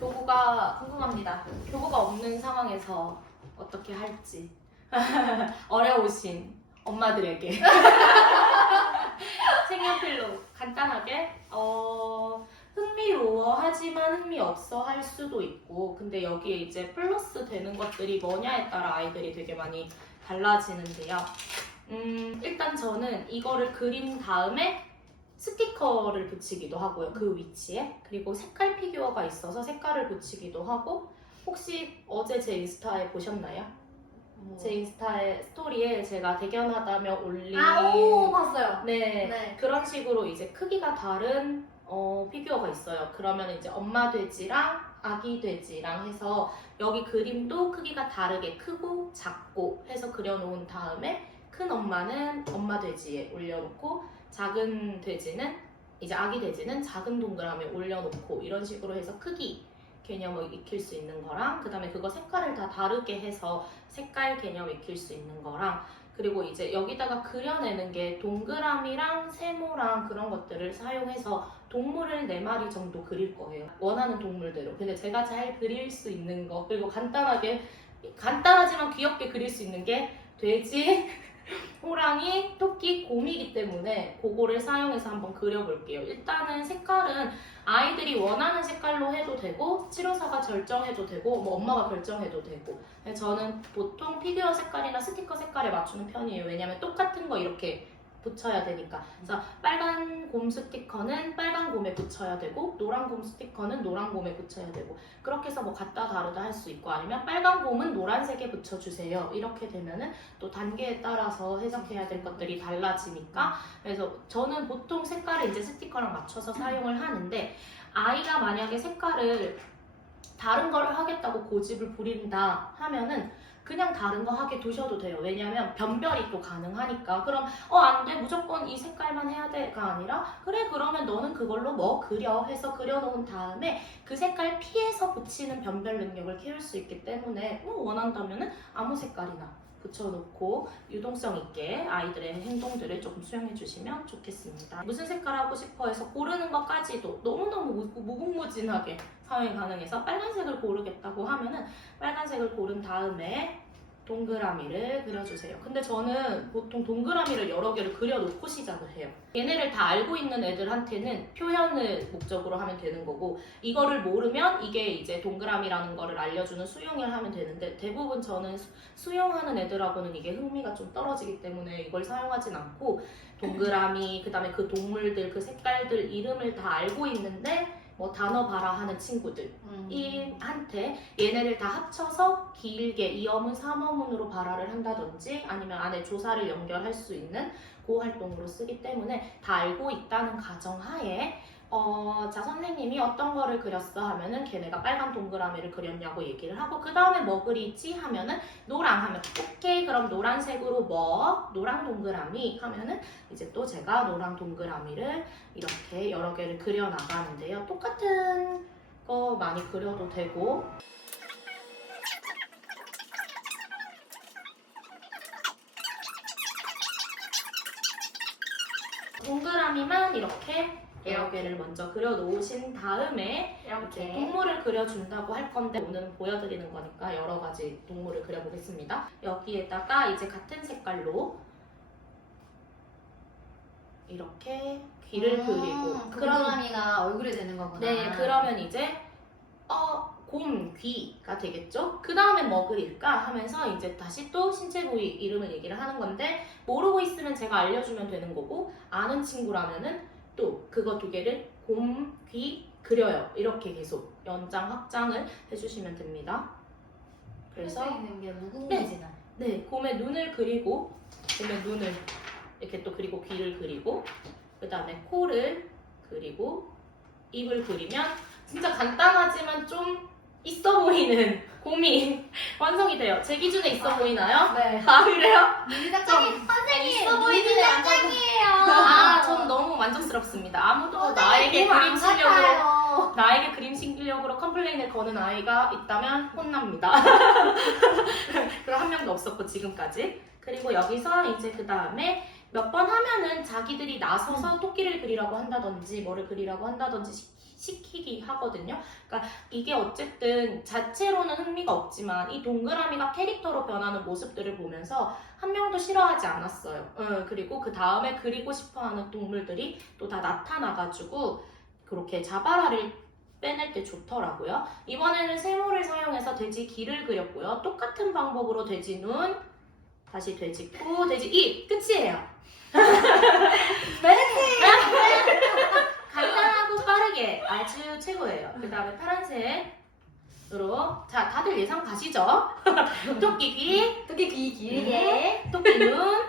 교구가 궁금합니다. 교구가 없는 상황에서 어떻게 할지. 어려우신 엄마들에게 색연필로 간단하게 흥미로워하지만 흥미없어 할 수도 있고, 근데 여기에 이제 플러스 되는 것들이 뭐냐에 따라 아이들이 되게 많이 달라지는데요. 일단 저는 이거를 그린 다음에 스티커를 붙이기도 하고요. 그 위치에. 그리고 색깔 피규어가 있어서 색깔을 붙이기도 하고, 혹시 어제 제 인스타에 보셨나요? 제 인스타에 스토리에 제가 대견하다며 올린 오, 봤어요. 네, 네. 그런 식으로 이제 크기가 다른 피규어가 있어요. 그러면 이제 엄마 돼지랑 아기 돼지랑 해서 여기 그림도 크기가 다르게 크고 작고 해서 그려놓은 다음에 큰 엄마는 엄마 돼지에 올려놓고 작은 돼지는 이제 아기 돼지는 작은 동그라미에 올려놓고 이런 식으로 해서 크기 개념을 익힐 수 있는 거랑, 그 다음에 그거 색깔을 다 다르게 해서 색깔 개념 익힐 수 있는 거랑, 그리고 이제 여기다가 그려내는 게 동그라미랑 세모랑 그런 것들을 사용해서 동물을 4마리 정도 그릴 거예요. 원하는 동물대로. 근데 제가 잘 그릴 수 있는 거, 그리고 간단하지만 귀엽게 그릴 수 있는 게 돼지, 호랑이, 토끼, 곰이기 때문에 그거를 사용해서 한번 그려볼게요. 일단은 색깔은 아이들이 원하는 색깔로 해도 되고, 치료사가 결정해도 되고, 뭐 엄마가 결정해도 되고. 저는 보통 피규어 색깔이나 스티커 색깔에 맞추는 편이에요. 왜냐면 똑같은 거 이렇게 붙여야 되니까. 그래서 빨간 곰 스티커는 빨간 곰에 붙여야 되고, 노란 곰 스티커는 노란 곰에 붙여야 되고, 그렇게 해서 뭐 같다 다르다 할 수 있고, 아니면 빨간 곰은 노란색에 붙여주세요. 이렇게 되면은 또 단계에 따라서 해석해야 될 것들이 달라지니까. 그래서 저는 보통 색깔을 이제 스티커랑 맞춰서 사용을 하는데, 아이가 만약에 색깔을 다른 걸 하겠다고 고집을 부린다 하면은 그냥 다른 거 하게 두셔도 돼요. 왜냐면 변별이 또 가능하니까. 그럼 안 돼, 무조건 이 색깔만 해야 돼가 아니라, 그래 그러면 너는 그걸로 뭐 그려 해서 그려놓은 다음에 그 색깔 피해서 붙이는 변별 능력을 키울 수 있기 때문에 원한다면은 아무 색깔이나 붙여놓고 유동성 있게 아이들의 행동들을 조금 수용해 주시면 좋겠습니다. 무슨 색깔 하고 싶어 해서 고르는 것까지도 너무너무 무궁무진하게 사용이 가능해서 빨간색을 고르겠다고 하면은 빨간색을 고른 다음에 동그라미를 그려주세요. 근데 저는 보통 동그라미를 여러 개를 그려놓고 시작을 해요. 얘네를 다 알고 있는 애들한테는 표현을 목적으로 하면 되는 거고, 이거를 모르면 이게 이제 동그라미라는 거를 알려주는 수용을 하면 되는데, 대부분 저는 수용하는 애들하고는 이게 흥미가 좀 떨어지기 때문에 이걸 사용하진 않고, 동그라미, 그 다음에 그 동물들, 그 색깔들 이름을 다 알고 있는데 뭐 단어 봐라 하는 친구들 이 한테 얘네를 다 합쳐서 길게 이어문, 삼어문으로 발화를 한다든지, 아니면 안에 조사를 연결할 수 있는 그 활동으로 쓰기 때문에 다 알고 있다는 가정하에 자 선생님이 어떤 거를 그렸어 하면은 걔네가 빨간 동그라미를 그렸냐고 얘기를 하고, 그 다음에 뭐 그리지 하면은 노랑 하면 오케이 그럼 노란색으로 뭐 노랑 동그라미 하면은 이제 또 제가 노랑 동그라미를 이렇게 여러 개를 그려 나가는데요. 똑같은 거 많이 그려도 되고, 동그라미만 이렇게 여러 개를 먼저 그려 놓으신 다음에 이렇게 동물을 그려준다고 할 건데, 오늘은 보여드리는 거니까 여러 가지 동물을 그려보겠습니다. 여기에다가 이제 같은 색깔로 이렇게 귀를 그리고, 동그라미가 얼굴이 되는 거구나. 네, 그러면 이제 곰, 귀가 되겠죠? 그 다음에 뭐 그릴까 하면서 이제 다시 또 신체 부위 이름을 얘기를 하는 건데, 모르고 있으면 제가 알려주면 되는 거고, 아는 친구라면은 또 그거 2개를 곰, 귀 그려요. 이렇게 계속 연장 확장을 해주시면 됩니다. 그래서 있는 게 무궁무진한. 네, 곰의 눈을 그리고, 곰의 눈을 이렇게 또 그리고 귀를 그리고, 그 다음에 코를 그리고 입을 그리면 진짜 간단하지만 좀 있어 보이는 곰이 완성이 돼요. 제 기준에 있어 보이나요? 네. 아 그래요? 선생님, 있어 보이는 눈이 애 짱짱이에요. 전 너무 만족스럽습니다. 아무도 선생님, 나에게 곰 그림 안 실력으로 같아요. 나에게 그림 실력으로 컴플레인을 거는 아이가 있다면 혼납니다. 그럼 한 명도 없었고 지금까지. 그리고 여기서 이제 그 다음에 몇 번 하면은 자기들이 나서서 토끼를 그리라고 한다든지 뭐를 그리라고 한다든지 시키기 하거든요. 그러니까 이게 어쨌든 자체로는 흥미가 없지만 이 동그라미가 캐릭터로 변하는 모습들을 보면서 한 명도 싫어하지 않았어요. 그리고 그 다음에 그리고 싶어하는 동물들이 또 다 나타나가지고 그렇게 자바라를 빼낼 때 좋더라고요. 이번에는 세모를 사용해서 돼지 귀를 그렸고요. 똑같은 방법으로 돼지 눈, 다시 돼지 코, 돼지 입 끝이에요. 간단하고 빠르게 아주 최고예요. 그 다음에 파란색으로 자 다들 예상 가시죠? 토끼 귀, 토끼 귀 길게. 토끼 눈,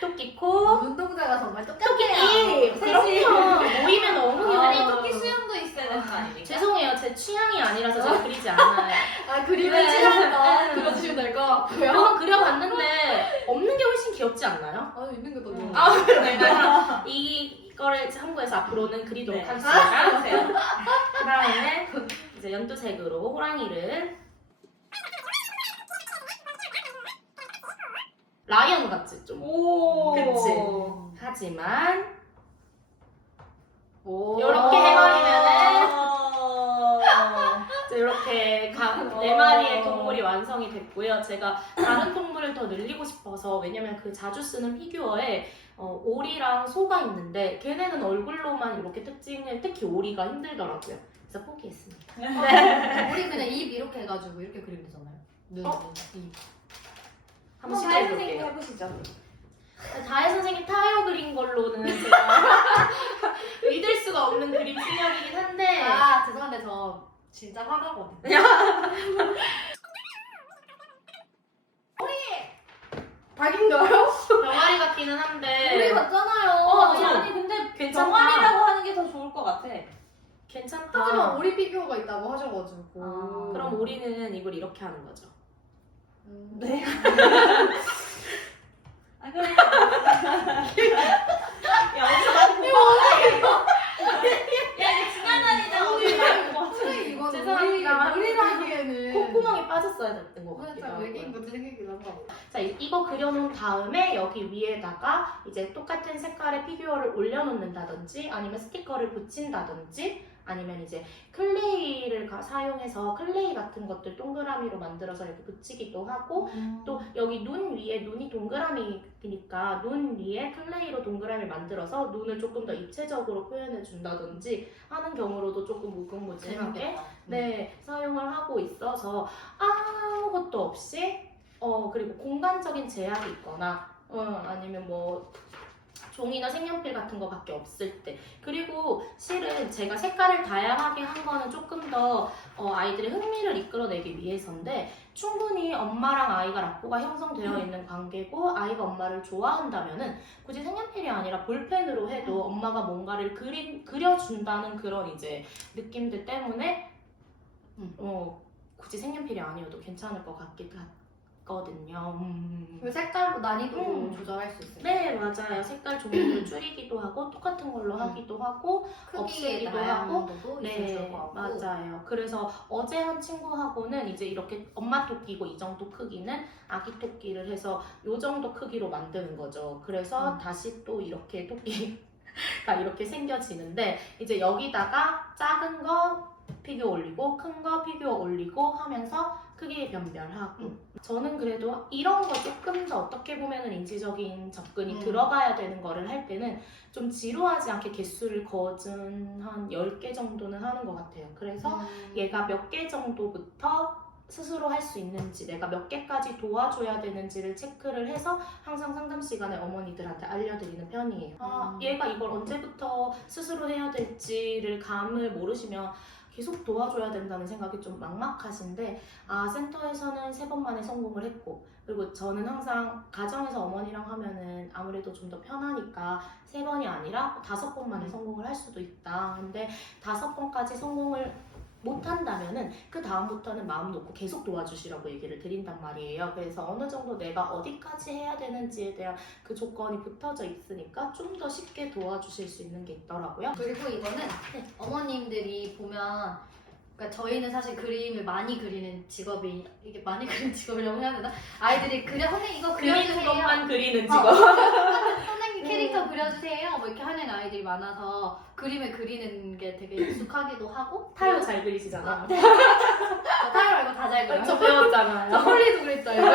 토끼 코, 운동자가 정말 토끼 똑같네요. 입. 그럼요. 모이면 너무 아니, 귀여워요. 토끼 수염도 있어야 되는 거 아닙니까? 죄송해요. 제 취향이 아니라서 제가 그리지 않아요. 아, 그림을 네. 칠한다. 그려주시면 될 것 같고요. 한번 그려봤는데 없는 게 훨씬 귀엽지 않나요? 아, 있는 게 너무. 아, 내가 이거를 참고해서 앞으로는 그리도록 네. 하겠습니다. 그 다음에 이제 연두색으로 호랑이를 라이언 같지 좀. 오. 그치. 하지만 오. 요렇게 해버리면은 이제 이렇게 네 마리의 동물이 완성이 됐고요. 제가 다른 동물을 더 늘리고 싶어서 왜냐면 그 자주 쓰는 피규어에 오리랑 소가 있는데 걔네는 얼굴로만 이렇게 특징을 특히 오리가 힘들더라고요. 그래서 포기했습니다. 우리 그냥 입 이렇게 해가지고 이렇게 그리면 되잖아요. 눈, 입. 한번 다혜 선생님 시도해볼게요. 해보시죠. 다혜 선생님 타요 그린 걸로는 제가 믿을 수가 없는 그림 실력이긴 한데 아, 죄송한데 저 진짜 화나거든요. 닭인가요? 병아리 같기는 한데 우리 같잖아요. 아니 근데 괜찮다. 병아리라고 하는 게 더 좋을 것 같아. 괜찮다. 하지만 오리 피규어가 있다고 하셔가지고. 아, 그럼 우리는 이걸 이렇게 하는 거죠. 네. 아 그래. 야 어디서 많이 본 거? 야 이거 지나다니다 어디 많이 본 거? 선생님 이거는 죄송합니다. 우리 사기에는 콩구멍이 빠졌어야 됐던 것 같기도 살짝 하고. 외계인 같은 생기기도 하고. 자, 이거 그려놓은 다음에 여기 위에다가 이제 똑같은 색깔의 피규어를 올려놓는다든지 아니면 스티커를 붙인다든지 아니면 이제 클레이를 사용해서 클레이 같은 것들 동그라미로 만들어서 이렇게 붙이기도 하고 또 여기 눈 위에 눈이 동그라미니까 눈 위에 클레이로 동그라미 만들어서 눈을 조금 더 입체적으로 표현해 준다든지 하는 경우로도 조금 무궁무진하게 재밌겠다. 네, 사용을 하고 있어서 아무것도 없이 그리고 공간적인 제약이 있거나 아니면 뭐 종이나 색연필 같은 거밖에 없을 때 그리고 실은 제가 색깔을 다양하게 한 거는 조금 더 아이들의 흥미를 이끌어내기 위해서인데 충분히 엄마랑 아이가 라포가 형성되어 있는 관계고 아이가 엄마를 좋아한다면은 굳이 색연필이 아니라 볼펜으로 해도 엄마가 뭔가를 그려준다는 그런 이제 느낌들 때문에 굳이 색연필이 아니어도 괜찮을 것 같기도 하거든요. 그 색깔로 난이도도 음. 조절할 수 있어요. 네, 맞아요. 색깔 종류를 줄이기도 하고 똑같은 걸로 하기도 하고 크기의 없애기도 다양도도 있으면 네, 좋을 것 같고. 맞아요. 그래서 어제 한 친구하고는 이제 이렇게 엄마 토끼고 이 정도 크기는 아기 토끼를 해서 이 정도 크기로 만드는 거죠. 그래서 다시 또 이렇게 토끼가 이렇게 생겨지는데 이제 여기다가 작은 거 피규어 올리고 큰 거 피규어 올리고 하면서 크기 변별하고 저는 그래도 이런 거 조금 더 어떻게 보면은 인지적인 접근이 들어가야 되는 거를 할 때는 좀 지루하지 않게 개수를 거진 한 10개 정도는 하는 것 같아요. 그래서 얘가 몇 개 정도부터 스스로 할 수 있는지 내가 몇 개까지 도와줘야 되는지를 체크를 해서 항상 상담 시간에 어머니들한테 알려드리는 편이에요. 얘가 이걸 언제부터 스스로 해야 될지를 감을 모르시면 계속 도와줘야 된다는 생각이 좀 막막하신데 센터에서는 3번 만에 성공을 했고 그리고 저는 항상 가정에서 어머니랑 하면은 아무래도 좀 더 편하니까 3번이 아니라 5번 만에 성공을 할 수도 있다. 근데 5번까지 성공을 못한다면은 그 다음부터는 마음 놓고 계속 도와주시라고 얘기를 드린단 말이에요. 그래서 어느 정도 내가 어디까지 해야 되는지에 대한 그 조건이 붙어져 있으니까 좀 더 쉽게 도와주실 수 있는 게 있더라고요. 그리고 이거는 어머님들이 보면 그러니까 저희는 사실 그림을 많이 그리는 직업이 이게 많이 그리는 직업이라고 해야 되나? 아이들이 선생님 이거 그리는 그려주세요. 것만 그리는 직업. 선생님들이 캐릭터 그려주세요. 뭐 이렇게 하는 아이들이 많아서 그림을 그리는 게 되게 익숙하기도 하고. 타요 잘 그리시잖아. 저 타요 말고 다 잘 그려요. 저 배웠잖아요. 저 홀리도 그랬어요.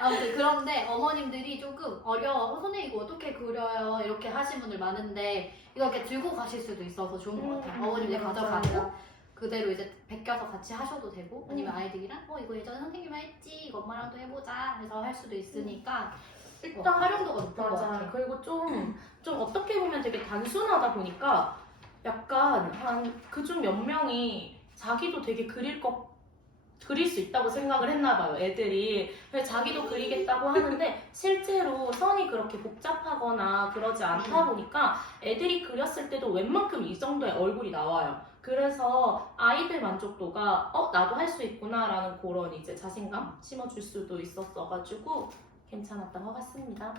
아무튼 그런데 어머님들이 조금 어려워. 선생님 이거 어떻게 그려요? 이렇게 하신 분들 많은데 이거 이렇게 들고 가실 수도 있어서 좋은 것 같아요. 어머님들 가져가고 그대로 이제 베껴서 같이 하셔도 되고 아니면 아이들이랑 이거 예전에 선생님이 했지 이거 엄마랑도 해보자 해서 할 수도 있으니까 일단 활용도가 높은 것 맞아. 같아요. 그리고 좀 어떻게 보면 되게 단순하다 보니까 약간 한 그중 몇 명이 자기도 되게 그릴 수 있다고 생각을 했나 봐요, 애들이. 그래서 자기도 그리겠다고 하는데 실제로 선이 그렇게 복잡하거나 그러지 않다 보니까 애들이 그렸을 때도 웬만큼 이 정도의 얼굴이 나와요. 그래서 아이들 만족도가 나도 할 수 있구나라는 그런 이제 자신감 심어줄 수도 있었어가지고 괜찮았던 것 같습니다.